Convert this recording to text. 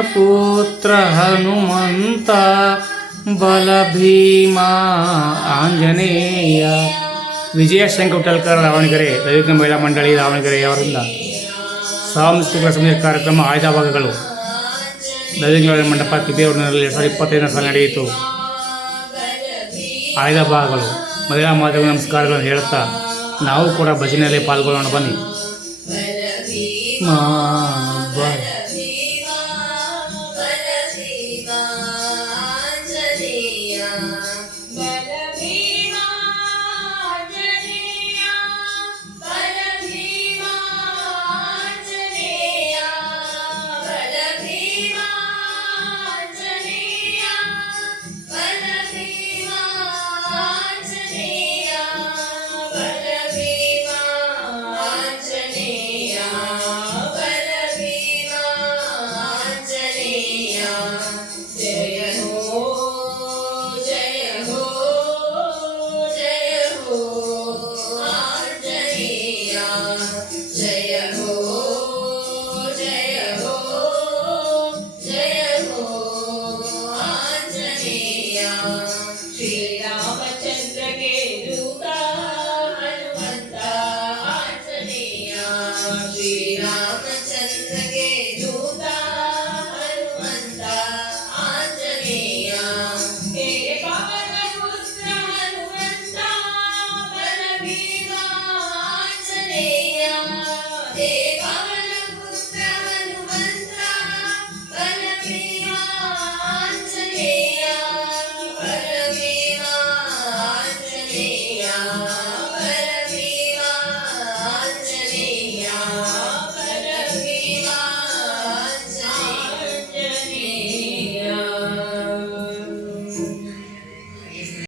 ಪುತ್ರ ಹನುಮಂತ, ಬಲ ಭೀಮ, ಆಂಜನೇಯ. ವಿಜಯ ಶಂಕುಟಲ್ಕರ್ ದಾವಣಗೆರೆ ದೈವಿಕ ಮಹಿಳಾ ಮಂಡಳಿ ದಾವಣಗೆರೆ ಅವರಿಂದ ಸಾಂಸ್ಕೃತಿಕ ಸಂಜೆ ಕಾರ್ಯಕ್ರಮ ಆಯ್ದ ಭಾಗಗಳು. ದೈವಿಕ ಮಹಿಳಾ ಮಂಟಪ ಕಿಬೇರೂರಿನಲ್ಲಿ ಎರಡು ಸಾವಿರದ ಇಪ್ಪತ್ತೈದನೇ ಸಾಲ ನಡೆಯಿತು. ಆಯ್ದ ಭಾಗಗಳು. ಮಹಿಳಾ ಮಾಧ್ಯಮ ನಮಸ್ಕಾರಗಳನ್ನು ಹೇಳುತ್ತಾ ನಾವು ಕೂಡ ಭಜನೆಯಲ್ಲಿ ಪಾಲ್ಗೊಳ್ಳೋಣ. ಬನ್ನಿ. ಮಾ Yeah. ti.